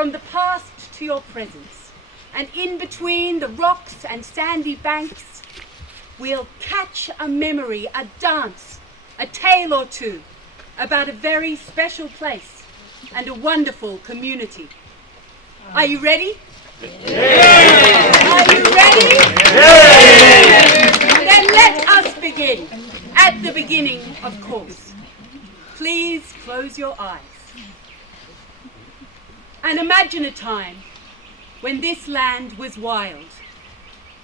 from the past to your presence, and in between the rocks and sandy banks, we'll catch a memory, a dance, a tale or two about a very special place and a wonderful community. Are you ready? Yeah. Are you ready? Yeah. Then let us begin. At the beginning, of course. Please close your eyes. And imagine a time when this land was wild,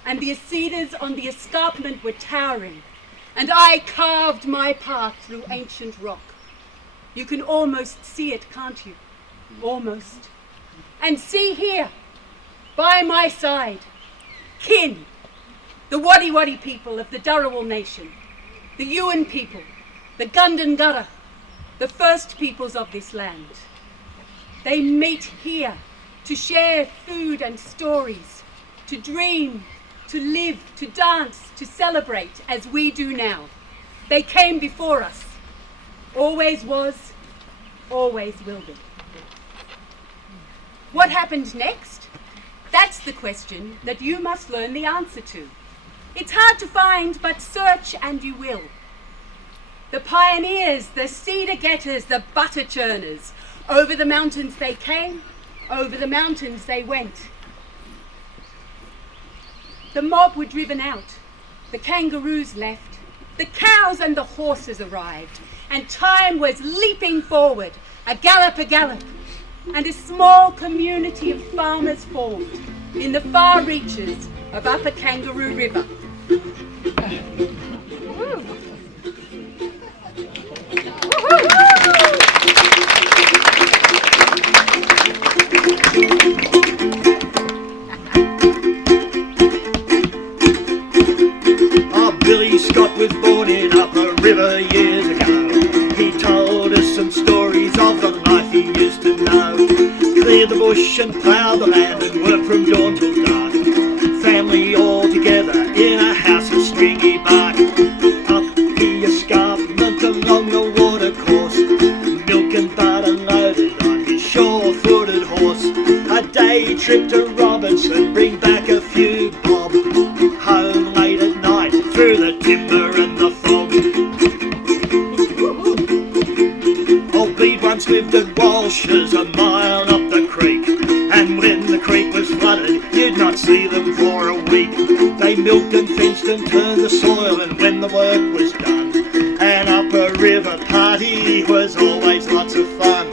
and the cedars on the escarpment were towering, and I carved my path through ancient rock. You can almost see it, can't you? Almost. And see here, by my side, kin, the Wodi Wodi people of the Dharawal nation, the Yuin people, the Gundangurra, the first peoples of this land. They meet here to share food and stories, to dream, to live, to dance, to celebrate as we do now. They came before us, always was, always will be. What happened next? That's the question that you must learn the answer to. It's hard to find, but search and you will. The pioneers, the cedar getters, the butter churners, over the mountains they came, over the mountains they went. The mob were driven out, the kangaroos left, the cows and the horses arrived, and time was leaping forward, a gallop, and a small community of farmers formed in the far reaches of Upper Kangaroo River. Billy Scott was born in Upper River years ago. He told us some stories of the life he used to know. Cleared the bush and ploughed the land and worked from dawn till dark. Family all together in a house of stringy bark. Up the escarpment along the water course, milk and butter loaded on his sure-footed horse. A day trip to Robinson, bring back a few bob. Home late at night through the timber and the fog. Old Bede once lived at Walsh's, a mile up the creek, and when the creek was flooded you'd not see them for a week. They milked and fenced and turned the soil, and when the work was done, an Upper River party was always lots of fun.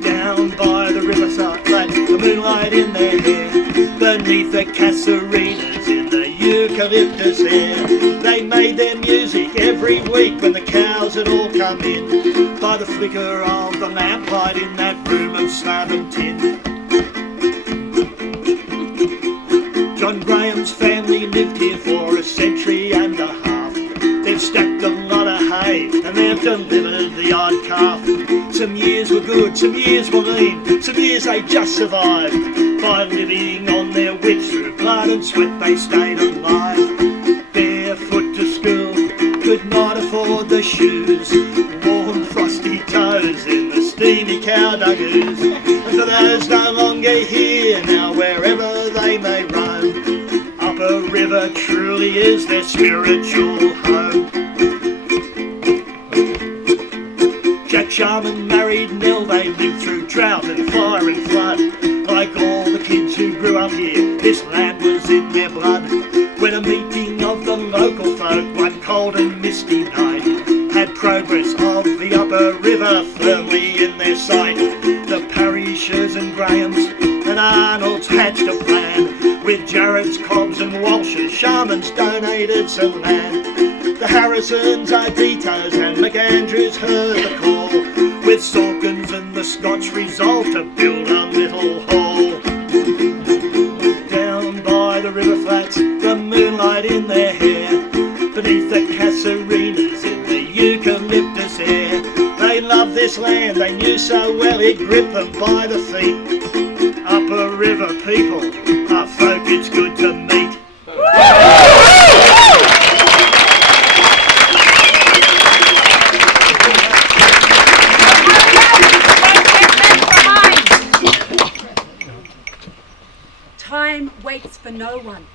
Down by the riverside, the moonlight in their hair, beneath the casuarinas in the eucalyptus air. They made their music every week when the cows had all come in, by the flicker of the lamplight in that room of slab and tin. John Graham's family lived here for a century and a half. They've stacked a lot of hay and they've delivered the odd calf. Some years were good, some years were lean, some years they just survived. By living on their wits, through blood and sweat they stayed alive. Barefoot to school, could not afford the shoes, warm frosty toes in the steamy cow duggoos. And for those no longer here, now wherever they may roam, Upper River truly is their spiritual home. Jack Sharman married Nell, they lived through drought and fire and flood. Like all the kids who grew up here, this land was in their blood. When a meeting of the local folk one cold and misty night had progress of the Upper River firmly in their sight, the Parishers and Grahams and Arnolds hatched a plan. With Jarrett's, Cobbs and Walsh's, Sharman's donated some land. The Harrisons, Arditos and McAndrews heard the call, with Sawkins and the Scots resolved to build a little hall. Down by the river flats, the moonlight in their hair, beneath the casuarinas in the eucalyptus air. They loved this land, they knew so well it gripped them by the feet. Upper River people are folk it's good to meet. time waits for no one.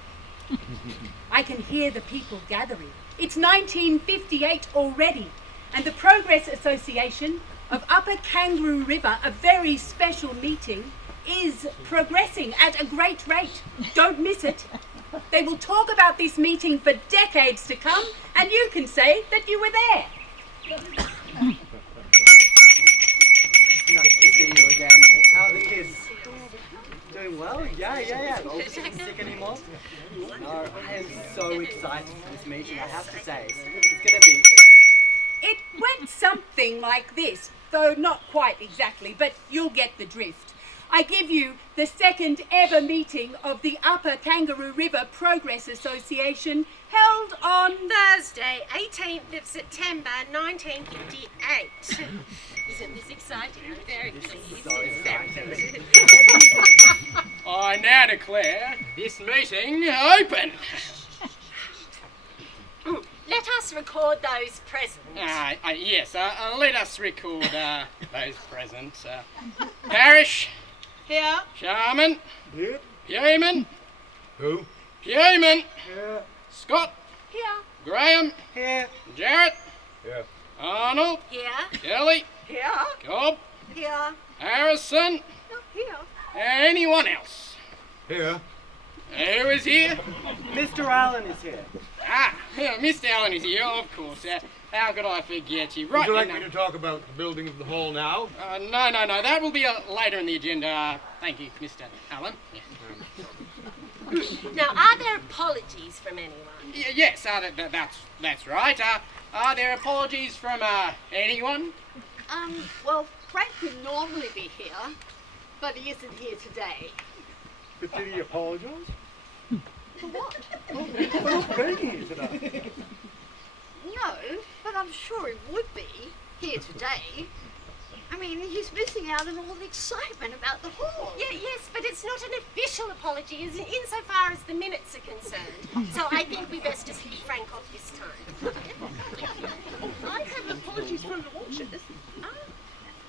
I can hear the people gathering. It's 1958 already, and the Progress Association of Upper Kangaroo River, a very special meeting, is progressing at a great rate. Don't miss it. They will talk about this meeting for decades to come, and you can say that you were there. Nice to see you again. How are the kids? Doing well? Yeah. The oldest isn't sick anymore. No, I am so excited for this meeting, I have to say. It's gonna be... It went something like this, though not quite exactly, but you'll get the drift. I give you the second ever meeting of the Upper Kangaroo River Progress Association, held on Thursday, 18th of September 1958. Isn't this exciting? I'm very pleased. So excited. I now declare this meeting open. Let us record those present. Yes, let us record those present. Parish. Here. Sharman. Here. Yuin. Who? Yuin. Here. Scott. Here. Graham. Here. Jarrett. Here. Arnold. Here. Kelly. Here. Cobb. Here. Harrison. Here. Anyone else? Here. Who is here? Mr. Allen is here. Mr. Allen is here, of course. How could I forget you? Right. Would you like me to talk about the building of the hall now? No. That will be later in the agenda. Thank you, Mr. Allen. Yeah. Now, are there apologies from anyone? Yes, that's right. Are there apologies from anyone? Well, Frank would normally be here, but he isn't here today. But did he apologise? For what? For not being here today. No, but I'm sure he would be here today. I mean, he's missing out on all the excitement about the hall. Yes, but it's not an official apology insofar as the minutes are concerned. So I think we best just leave Frank off this time. I have apologies from the Walshes.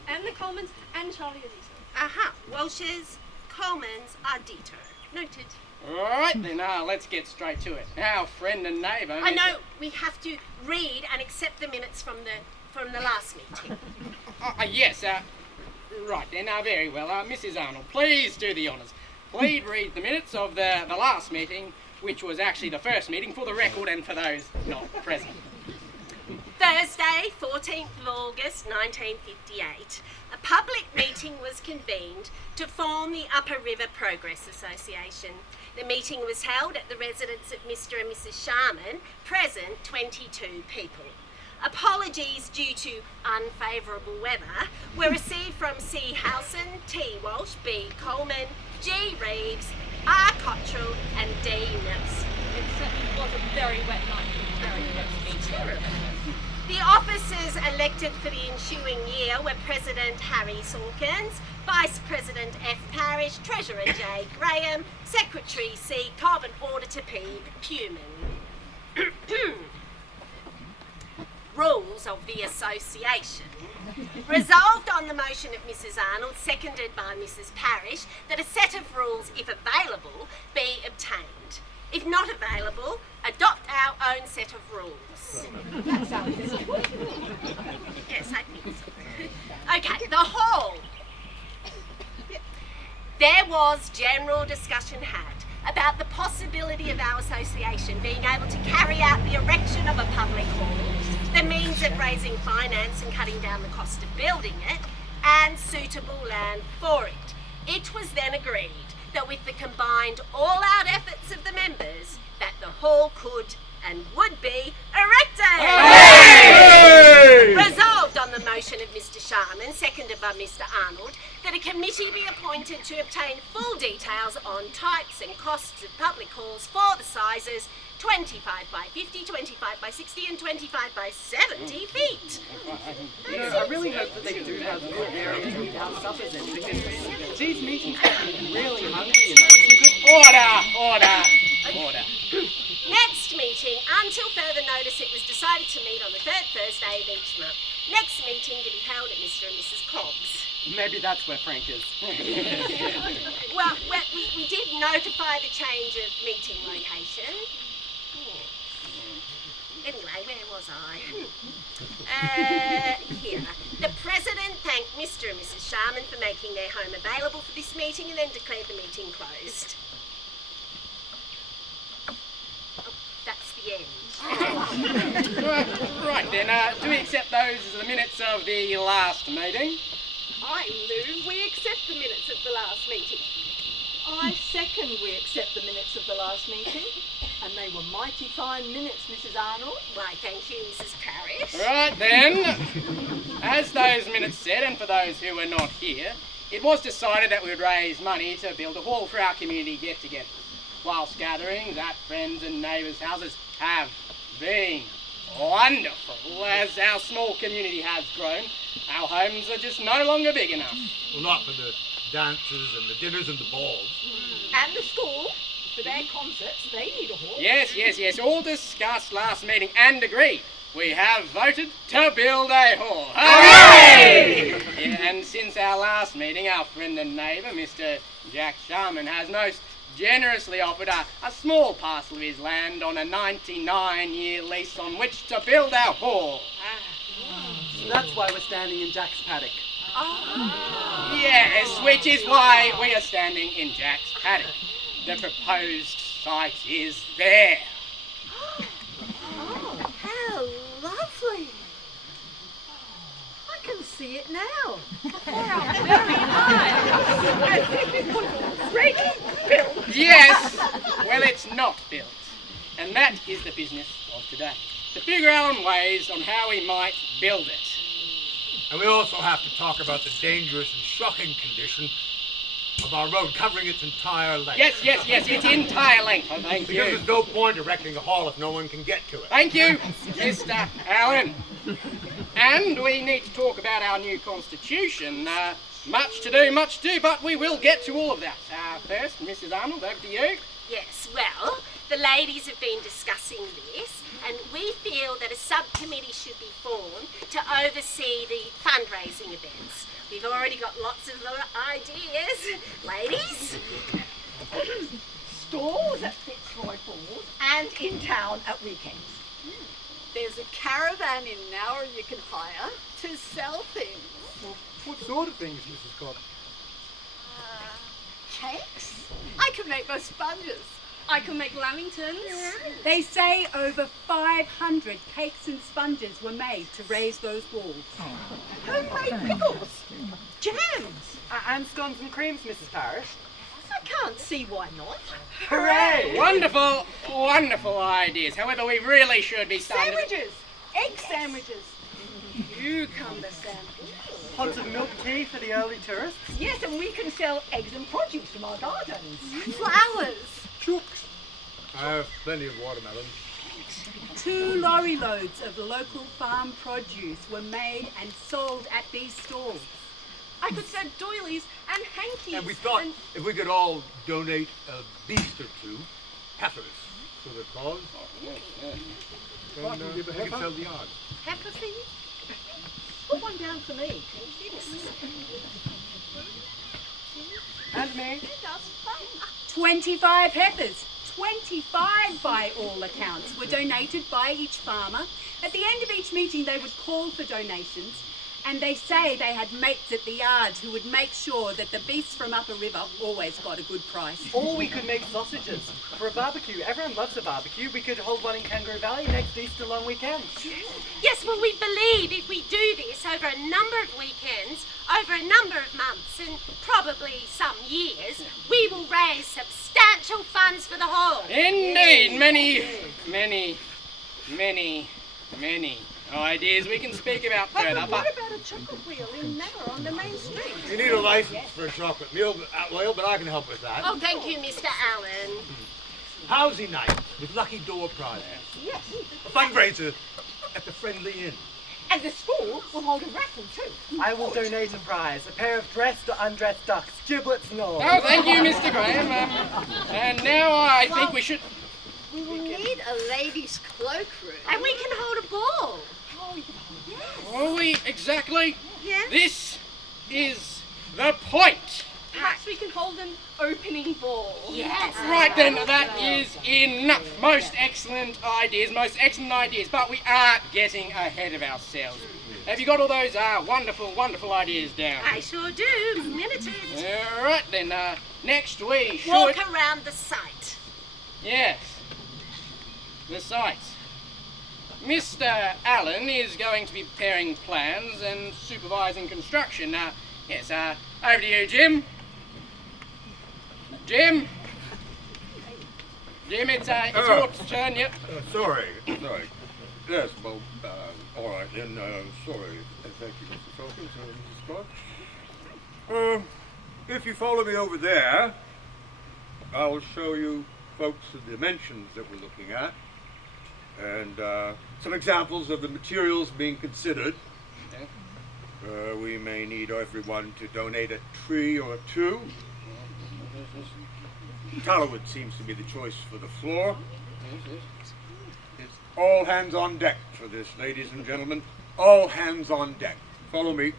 And the Colemans and Charlie Adito. Aha, Welsh's, Colemans, Ardito. Noted. Alright then, let's get straight to it. Now, friend and neighbour... I know we have to read and accept the minutes from the last meeting. Yes, right then, very well. Mrs. Arnold, please do the honours. Please read the minutes of the last meeting, which was actually the first meeting, for the record and for those not present. Thursday, 14th of August 1958, a public meeting was convened to form the Upper River Progress Association. The meeting was held at the residence of Mr. and Mrs. Sharman, present 22 people. Apologies due to unfavourable weather were received from C. Howson, T. Walsh, B. Coleman, G. Reeves, R. Cottrell and D. Nelson. It certainly was a very wet night. Very wet. The officers elected for the ensuing year were President Harry Sawkins, Vice President F. Parrish, Treasurer J. Graham, Secretary C. Cobb and Auditor P. Puman. Rules of the Association. Resolved on the motion of Mrs. Arnold, seconded by Mrs. Parrish, that a set of rules, if available, be obtained. If not available, adopt our own set of rules. Yes, I think so. Okay, the hall. There was general discussion had about the possibility of our association being able to carry out the erection of a public hall, the means of raising finance and cutting down the cost of building it, and suitable land for it. It was then agreed that with the combined all-out efforts of the members, that the hall could and would be erected. Hey! Resolved on the motion of Mr. Sharman, seconded by Mr. Arnold, that a committee be appointed to obtain full details on types and costs of public halls for the sizes 25 by 50, 25 by 60 and 25 by 70 feet. You know, I really hope that they do have good areas to eat our suppers in, because these meetings get me really hungry, you know. Some good... Order. Next meeting, until further notice, it was decided to meet on the third Thursday of each month. Next meeting to be held at Mr. and Mrs. Cobb's. Maybe that's where Frank is. Well, we did notify the change of meeting location. Anyway, where was I? Here. The President thanked Mr. and Mrs. Sharman for making their home available for this meeting and then declared the meeting closed. Oh, that's the end. Right then, do we accept those as the minutes of the last meeting? I move we accept the minutes of the last meeting. I second we accept the minutes of the last meeting. And they were mighty fine minutes, Mrs. Arnold. Why, thank you, Mrs. Parrish. Right then, as those minutes said, and for those who were not here, it was decided that we would raise money to build a hall for our community get-togethers, whilst gatherings at friends' and neighbours' houses have been wonderful. As our small community has grown, our homes are just no longer big enough. Well, not for the dances and the dinners and the balls. And the school, for their concerts, they need a hall. Yes, all discussed last meeting and agreed. We have voted to build a hall. Hooray! Yeah, and since our last meeting, our friend and neighbour, Mr. Jack Sharman, has most generously offered a small parcel of his land on a 99-year lease on which to build our hall. So that's why we're standing in Jack's paddock. Yes, which is why we are standing in Jack's paddock. The proposed site is there. Oh, how lovely. I can see it now. Wow, very nice. As if it was already built. Yes, well, it's not built. And that is the business of today. To figure out ways on how we might build it. And we also have to talk about the dangerous and shocking condition of our road covering its entire length. Yes, its entire length. Oh, thank Because you. there's no point erecting a hall if no one can get to it. Thank you, Mr. Allen. And we need to talk about our new constitution. Much to do, but we will get to all of that. First, Mrs. Arnold, over to you. Yes, well, the ladies have been discussing this, and we feel that a subcommittee should be formed to oversee the fundraising events. We've already got lots of ideas. Ladies? Stalls at Fitzroy Falls and in town at weekends. There's a caravan in Nowra you can hire to sell things. Well, what sort of things, Mrs. Cobb? Cakes? I can make my sponges. I can make lamingtons. They say over 500 cakes and sponges were made to raise those walls. Homemade pickles. Jams. And scones and creams, Mrs. Parrish. I can't see why not. Hooray! Wonderful ideas. However, we really should be starting to... Sandwiches. Egg sandwiches. Cucumber sandwiches. Pots of milk tea for the early tourists. Yes, and we can sell eggs and produce from our gardens. Flowers. Chooks. I have plenty of watermelon. 2 lorry loads of local farm produce were made and sold at these stalls. I could sell doilies and hankies. And we thought if we could all donate a beast or two, heifers, so they're called, then we can sell the odds. Heifer feed? Put one down for me. And me. 25 heifers, 25 by all accounts, were donated by each farmer. At the end of each meeting, they would call for donations, and they say they had mates at the yards who would make sure that the beasts from Upper River always got a good price. Or we could make sausages for a barbecue. Everyone loves a barbecue. We could hold one in Kangaroo Valley next Easter long weekend. Yes, well, we believe if we do this over a number of weekends, over a number of months, and probably some years, we will raise substantial funds for the hall. Indeed, many ideas we can speak about further, But what about a chocolate wheel in Nowra on the main street? You need a license for a chocolate meal, but I can help with that. Oh, thank you, Mr. Allen. Housing night with lucky door prizes. Yes. A fundraiser at the Friendly Inn. And the school will hold a raffle too. I will donate a prize. A pair of dressed or undressed ducks, giblets and all. Oh, thank you, Mr. Graham. And now I think we should... We will need a ladies' cloakroom. And we can hold a ball. Are we exactly? Yes. This is the point. Perhaps we can hold an opening ball. Yes. Right then, that is enough. Most excellent ideas, but we are getting ahead of ourselves. Have you got all those wonderful, wonderful ideas down? I sure do. Minuted. All right then, next we should... Walk around the site. Yes, the site. Mr. Allen is going to be preparing plans and supervising construction. Yes, over to you, Jim. Jim, it's your turn, yep. Sorry. Yes, well, all right then. Sorry. Thank you, Mr. Sawkins and Mrs. Clark. If you follow me over there, I'll show you folks the dimensions that we're looking at and some examples of the materials being considered. We may need everyone to donate a tree or two. Tallowood seems to be the choice for the floor. It's all hands on deck for this, ladies and gentlemen. All hands on deck. Follow me.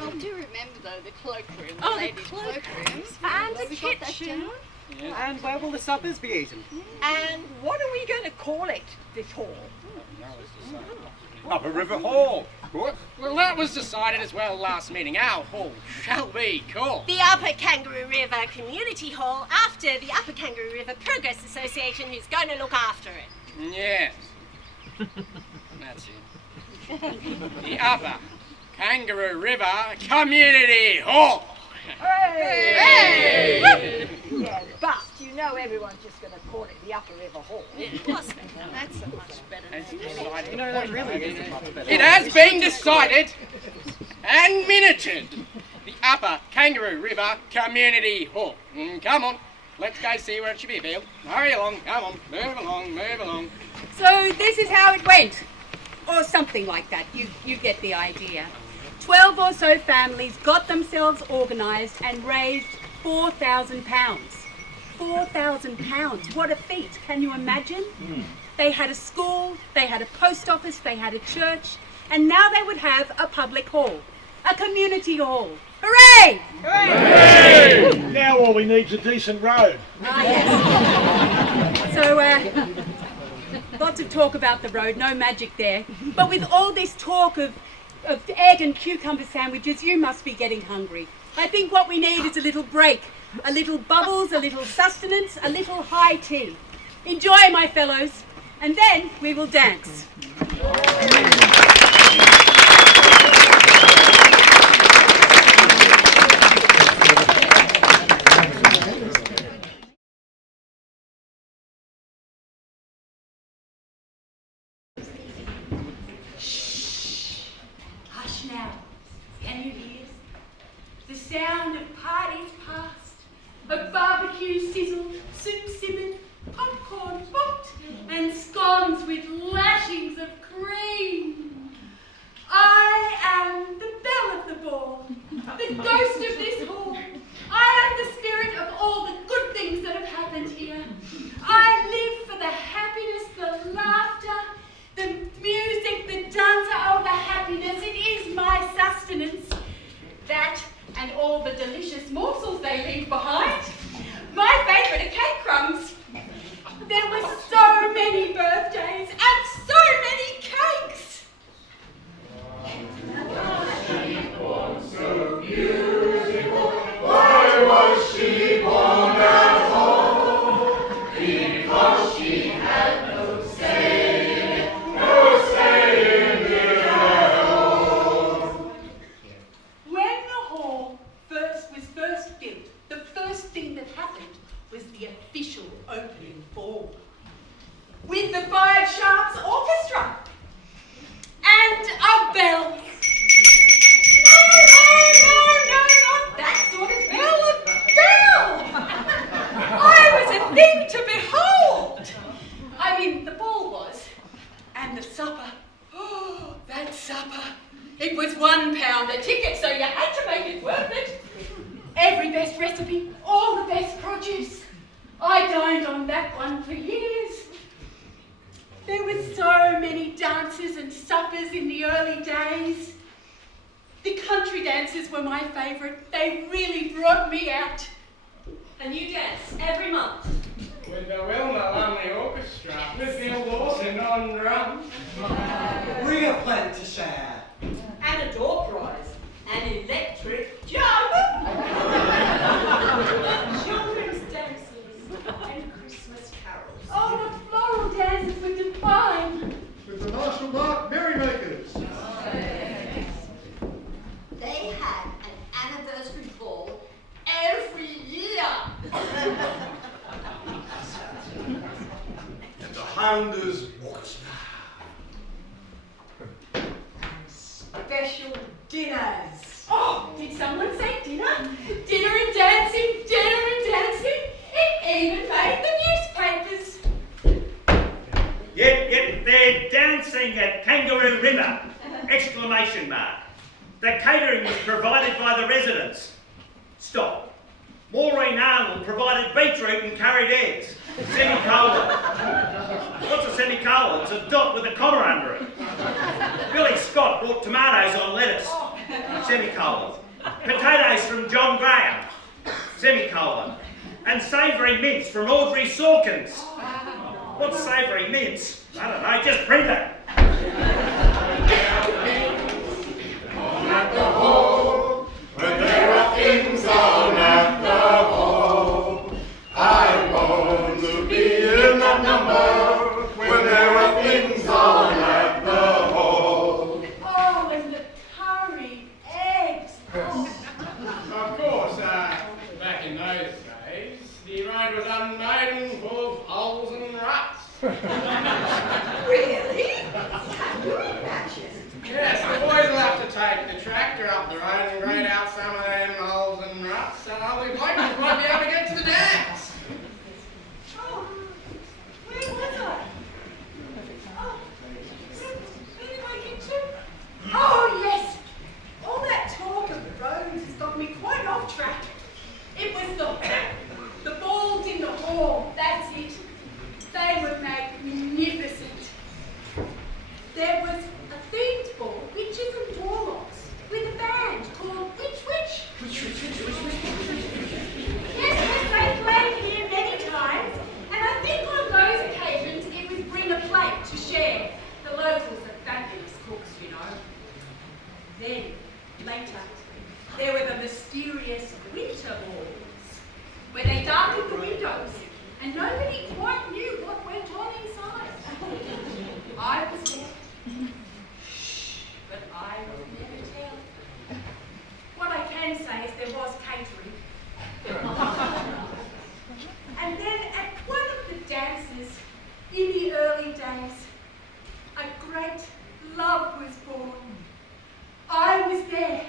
Oh, do remember though the cloakroom, Oh, the ladies' cloakroom. And the We got that kitchen. down? And where will the suppers be eaten? And what are we going to call it, this hall? Upper River Hall, of course. Well, that was decided as well last meeting. Our hall shall be called The Upper Kangaroo River Community Hall after the Upper Kangaroo River Progress Association, who's going to look after it. Yes. That's it. The Upper Kangaroo River Community Hall. Hey! Yeah, but you know everyone's just going to call it the Upper River Hall. What's that? That's a much better name. You know, that really is a much better. It has been decided and minuted. The Upper Kangaroo River Community Hall. Come on, let's go see where it should be, Belle. Hurry along, come on, move along. So this is how it went, or something like that. You get the idea. 12 or so families got themselves organised and raised £4,000. £4,000. What a feat! Can you imagine? They had a school, they had a post office, they had a church, and now they would have a public hall, a community hall. Hooray! Hey! Now all we need is a decent road. Yes. So, lots of talk about the road, no magic there. But with all this talk of egg and cucumber sandwiches, you must be getting hungry. I think what we need is a little break, a little bubbles, a little sustenance, a little high tea. Enjoy, my fellows, and then we will dance. Hush now, can you hear? The sound of parties past, of barbecue sizzled, soup simmered, popcorn popped, and scones with lashings of cream. I am the belle of the ball, the ghost of this hall. I am the spirit of all the good things that have happened here. I live for the happiness, the laughter, the music, the dancer, oh, the happiness. It is my sustenance. That and all the delicious morsels they leave behind. My favourite are cake crumbs. There were so many birthdays and so many cakes. She born so beautiful. Why was she born at all? Because she had no say in it, no say in it at all. When the hall was first built, the first thing that happened was the official opening ball with the Five Sharps Orchestra and a bell. No, not that sort of bell, a bell! I was a thing to behold! I mean, the ball was, and the supper. Oh, that supper. It was £1 a ticket, so you had to make it worth it. Every best recipe, all the best produce. I dined on that one for years. There were so many dances and suppers in the early days. The country dances were my favourite. They really brought me out. And you dance every month? With the Wilma Lumley Orchestra, with Bill Dawson on drums. We are plenty to share. And a door prize. An electric jump! Children's dances and Christmas carols. Oh, the floral dances were divine. With the Marshall Marc merrymakers. They had an anniversary ball every year. And the Hounders Orchestra. Special dinners. Oh, did someone say dinner? Dinner and dancing, dinner and dancing. It even made the newspapers. Yep, they're dancing at Kangaroo River! Exclamation mark. The catering was provided by the residents. Stop. Maureen Arnold provided beetroot and curried eggs. Semicolon. What's a semicolon? It's a dot with a comma under it. Billy Scott brought tomatoes on lettuce. Semicolon. Potatoes from John Graham. Semicolon. And savoury mince from Audrey Sawkins. What's savoury mince? I don't know, just print it. On at the hall, when there are things on at the hall. I want to be in that number, when there are things on at the hall. Oh, and the curried eggs. Of course, back in those days, the road was unmade and full of holes and ruts. Really? Can you imagine? Yes, the boys will have to take the tractor up the road and grade out some of them holes and ruts, so we bikers won't be able to get to the dance. Oh, where was I? Oh, where did I get to? Oh, yes. All that talk of the roads has got me quite off track. It was the balls in the hall, that's it. They were magnificent. There was a themed ball, witches and warlocks, with a band called Witch. Yes, they played here many times, and I think on those occasions it was bring a plate to share. The locals are fabulous cooks, you know. Then, later, there were the mysterious winter balls, where they darkened the windows, and nobody quite knew what went on inside. I was there. But I will never tell. What I can say is there was catering. And then at one of the dances in the early days, a great love was born. I was there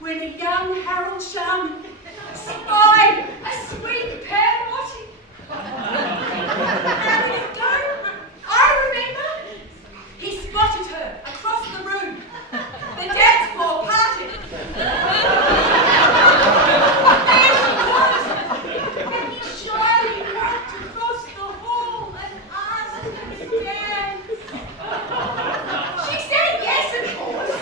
when a young Harold Sharman spied a sweet pear botty. And you don't, I remember, he spotted her across the room. The dance floor parted. There she was. And he shyly walked across the hall and asked her to dance. She said yes, of course.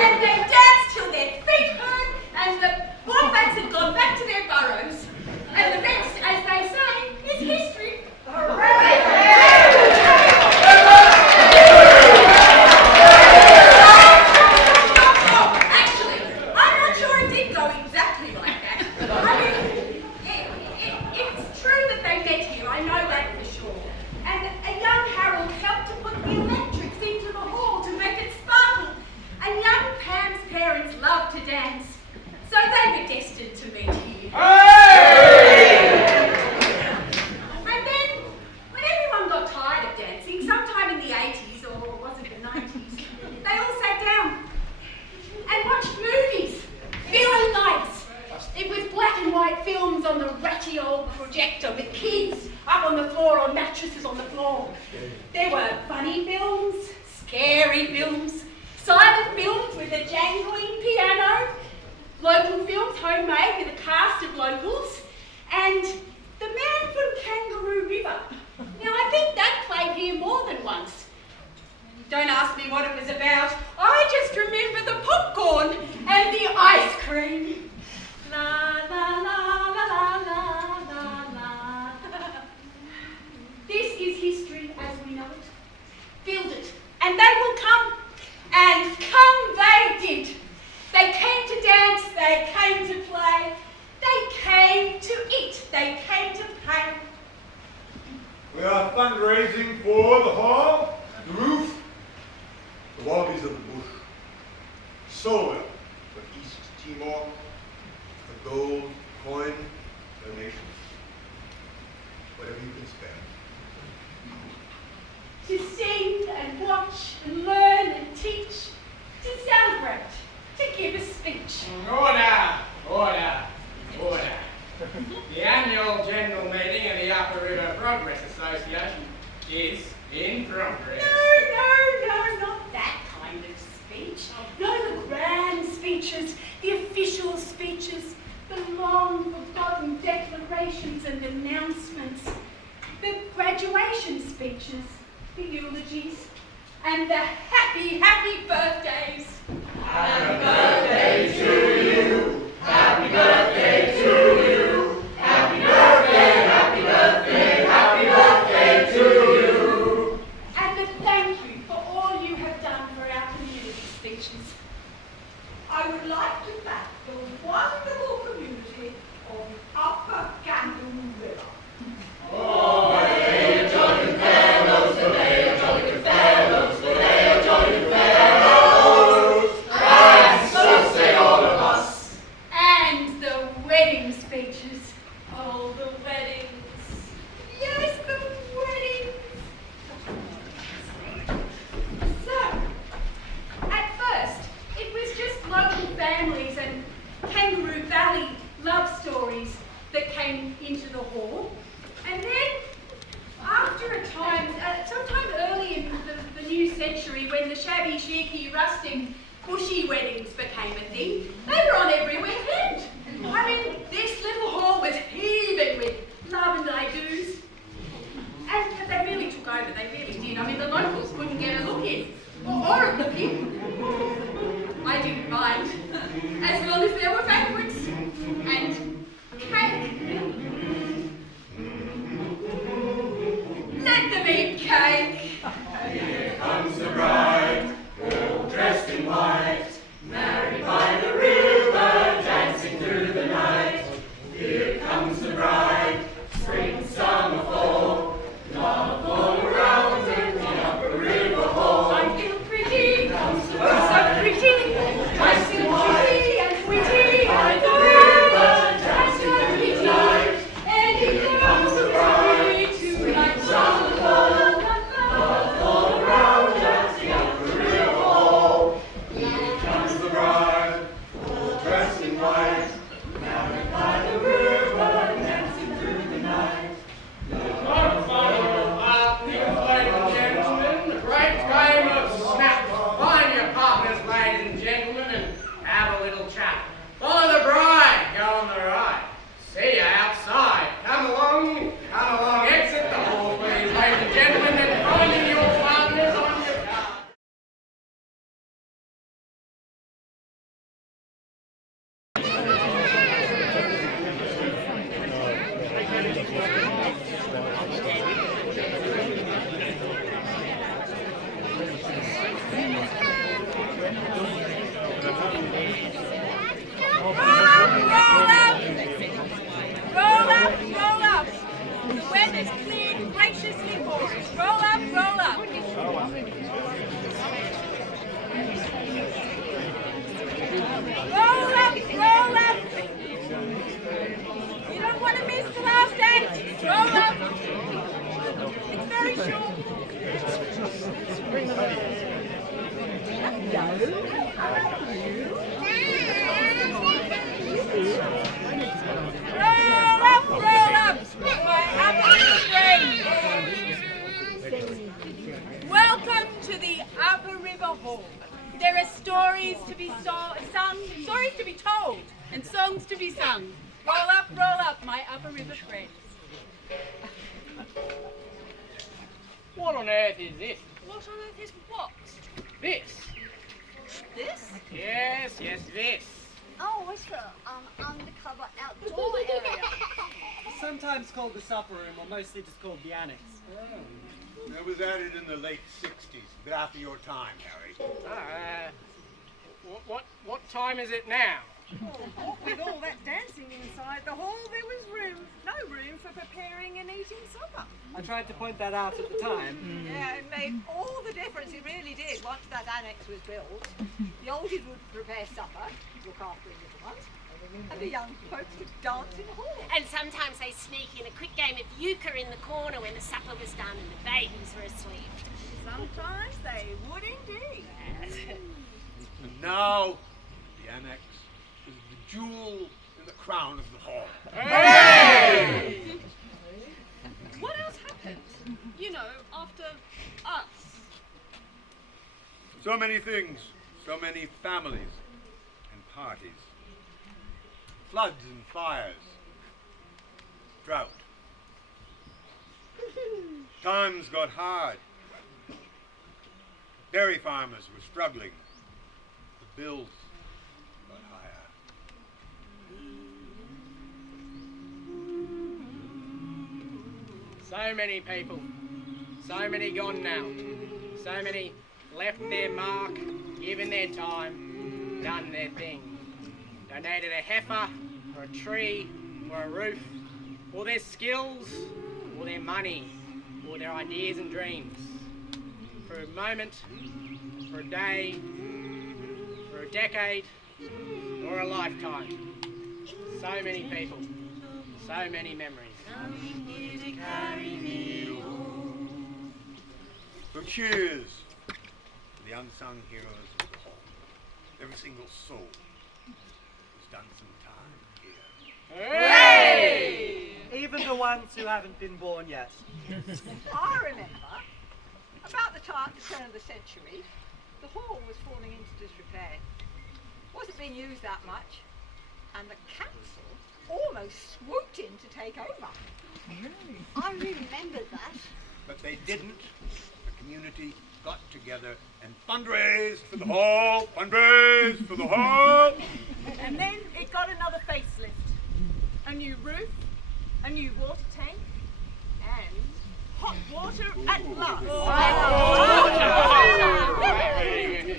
And they danced till their feet hurt and the wombats had gone back to their burrows. And the rest, as they say, is history. Actually, I'm not sure it did go exactly like that. I mean, it's true that they met here, I know that for sure. And a young Harold helped to put the electrics into the hall to make it sparkle. And young Pam's parents loved to dance, so they were destined to meet here. And then, when everyone got tired of dancing, sometime in the 80s, or was it the 90s, they all sat down and watched movies, film nights. It was black and white films on the ratty old projector with kids up on the floor on mattresses on the floor. There were funny films, scary films, silent films with a jangling piano, local films homemade with a cast of locals, and The Man from Kangaroo River, Now, I think that played here more than once. Don't ask me what it was about. I just remember the popcorn and the ice cream. La, la, la, la, la, la, la, la. This is history as we know it. Build it, and they will come. And come they did. They came to dance, they came to play, they came to eat, they came to pay. We are fundraising for the hall, the roof, the wallabies of the bush, solar for East Timor, a gold coin donation, whatever you can spare. To sing and watch and learn and teach, to celebrate, to give a speech. Order! Order! Order! The annual general meeting of the Upper River Progress Association is in progress. No, not that kind of speech. No, the grand speeches, the official speeches, the long forgotten declarations and announcements, the graduation speeches, the eulogies, and the happy birthdays. Happy birthday to you. Happy birthday to you. Happy birthday, happy birthday, happy birthday to you. And a thank you for all you have done for our community speeches. I would like to thank the wonderful community of the Upper Kangaroo River. Oh, they are jolly fellows, they are jolly fellows, they are jolly fellows, and so say all of us. And the wedding speeches. Oh, the weddings. Yes, the weddings. So, at first, it was just local families and Kangaroo Valley love stories that came into the hall. And then, after a time, sometime early in the new century, when the shabby, cheeky, rusting, bushy weddings became a thing, they were on every weekend. I mean, this little hall was heaving with love and I-dos. And they really took over, they really did. I mean, the locals couldn't get a look in, or a look in. I didn't mind, as long as there were banquets and cake. Let them eat cake. Here comes the bride, all dressed in white, married by the river, dancing through the night. Here comes the bride, spring, summer, fall, love all around in the Upper River Hall. I feel pretty, Comes the so bride, pretty, I feel pretty and witty, by and the river, dancing through the night. and Here it comes the goes bride, tonight. summer, fall, love all around at the Upper River Hall. Here comes the bride, all dressed in white, married by the river, dancing through the night. Ladies and gentlemen, the great game of snap. Find your partners, ladies and gentlemen, and have a little chat. Follow the bride, go on the right. See you outside. Come along, exit the hall, please, ladies and gentlemen, and finding your partners on your card. Roll up. The weather's cleared graciously for us. Roll up. Roll up. You don't want to miss the last act. Roll up. It's very short. Roll up, my Upper friends. Welcome to the Upper River Hall. There are stories to be sung, stories to be told, and songs to be sung. Roll up, my Upper River friends. What on earth is this? What on earth is what? This? This? Yes, this. Oh, it's the undercover outdoor area. Sometimes called the supper room, or mostly just called the annex. That was added in the late 60s, but after your time, Harry. What time is it now? Oh, with all that dancing inside the hall, there was no room for preparing and eating supper. I tried to point that out at the time. Yeah, it made all the difference, it really did, once that annex was built. The oldies would prepare supper, look after the little ones, and the young folks would dance in the hall. And sometimes they sneak in a quick game of euchre in the corner when the supper was done and the babies were asleep. Sometimes they would indeed. And now, the annex is the jewel in the crown of the hall. Hey! What else happened? You know, after us. So many things, so many families and parties. Floods and fires. Drought. Times got hard. Dairy farmers were struggling. The bills got higher. So many people, so many gone now, so many left their mark, given their time, done their thing. Donated a heifer, or a tree, or a roof, or their skills, or their money, or their ideas and dreams. For a moment, for a day, for a decade, or a lifetime. So many people, so many memories. So cheers to the unsung heroes of the hall. Every single soul has done some time here. Hooray! Even the ones who haven't been born yet. I remember, about the turn of the century, the hall was falling into disrepair. Wasn't being used that much, and the council almost swooped in to take over. I remember that. But they didn't. The community got together and fundraised for the hall, fundraised for the hall. And then it got another facelift. A new roof, a new water tank, and hot water at last.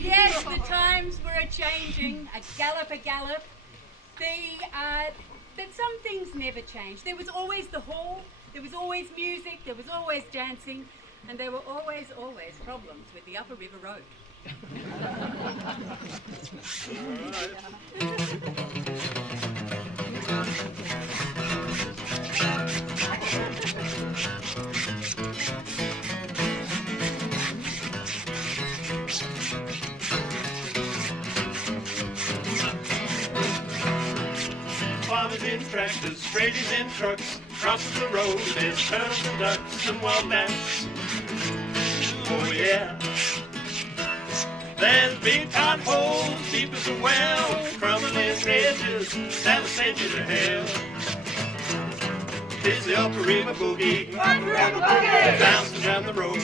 Yes, the times were a-changing, a gallop. But some things never changed. There was always the hall, there was always music, there was always dancing, and there were always problems with the Upper River Road. Farmers in tractors, traders in trucks, crosses the road, there's turtles and ducks and wild bats. Oh yeah. There's big potholes, deep as a well, crumbling edges, that'll send you to hell. It's the Upper River Boogie, Upper River Boogie! bouncing down the road.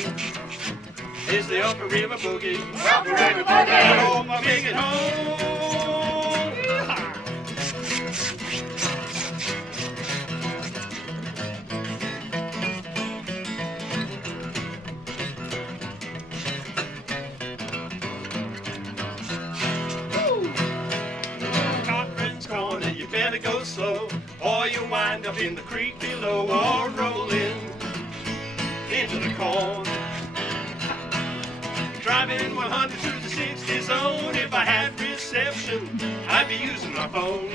It's the Upper River Boogie, Upper River Boogie! I hope I make it home. You better go slow, or you'll wind up in the creek below, or rolling into the corn. Driving 100 through the 60 zone. If I had reception, I'd be using my phone.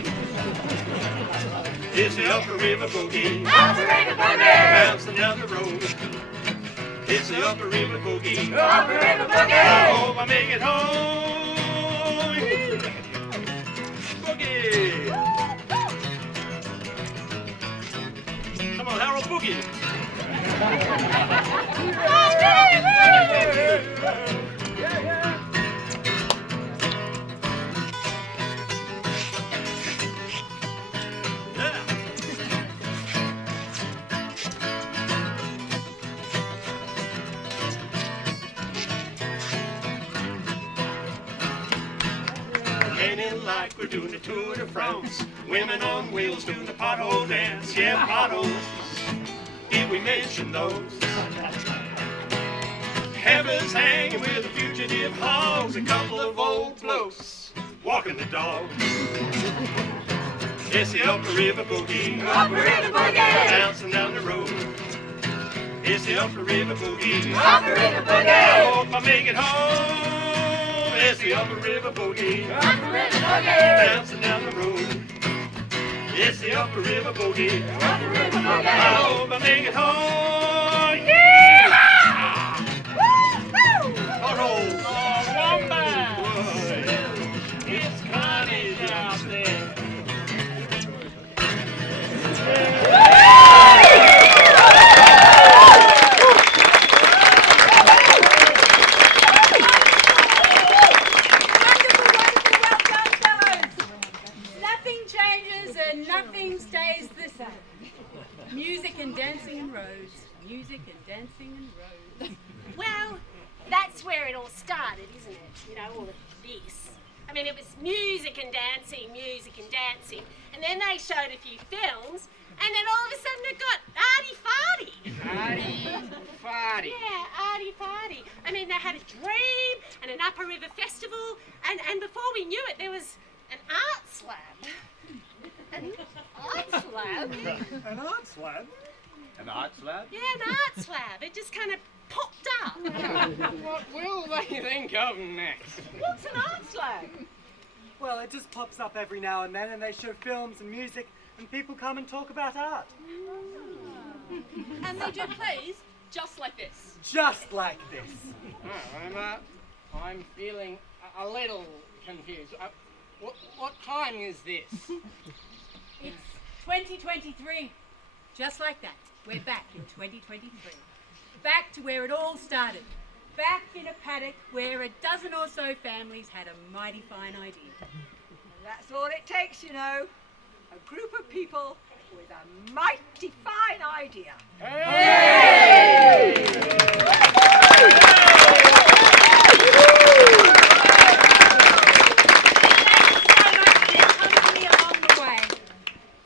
It's the Upper River Boogie, Upper River Boogie! bouncing down the road. It's the Upper River Boogie, Upper River Boogie! I hope I make it home. Boogie! Come on, Harold, boogie! feeling like we're doing the Tour de France. Women on wheels doing the pothole dance. Yeah, potholes. Did we mention those? Heaven's hanging with the fugitive hogs. A couple of old blokes walking the dog. It's the Upper River Boogie. Upper River Boogie. Bouncing down the road. It's the Upper River Boogie. Upper River Boogie. I hope I make it home. It's the Upper River Boogie. Upper River Boogie. Bouncing down the road. It's the Upper River Boogie. Upper River Boogie. I hope I make it home. Yeah! Potholes. It's carnage out there. Nothing stays the same. Music and dancing and roads. Music and dancing and roads. Well, that's where it all started, isn't it? You know, all of this. I mean, it was music and dancing, and then they showed a few films, and then all of a sudden it got arty-farty. Arty-farty. Yeah, arty-farty. I mean, they had a dream and an Upper River Festival, and before we knew it, there was an ARTSLAB. An ARTSLAB? An ARTSLAB? An ARTSLAB? Yeah, an ARTSLAB. It just kind of popped up. What will they think of next? What's an ARTSLAB? Well, it just pops up every now and then, and they show films and music, and people come and talk about art. And they do plays just like this. Just like this. Oh, I'm feeling a little confused. What time is this? It's 2023. Just like that. We're back in 2023. Back to where it all started. Back in a paddock where a dozen or so families had a mighty fine idea. That's all it takes, you know. A group of people with a mighty fine idea. Hey!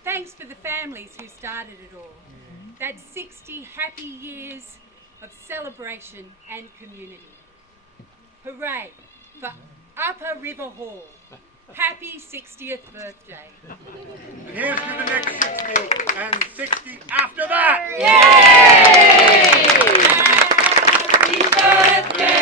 Thanks for the families who started it all. That's 60 happy years of celebration and community. Hooray for Upper River Hall. Happy 60th birthday. Here's to the next 60 and 60 after that. Yay! Happy birthday!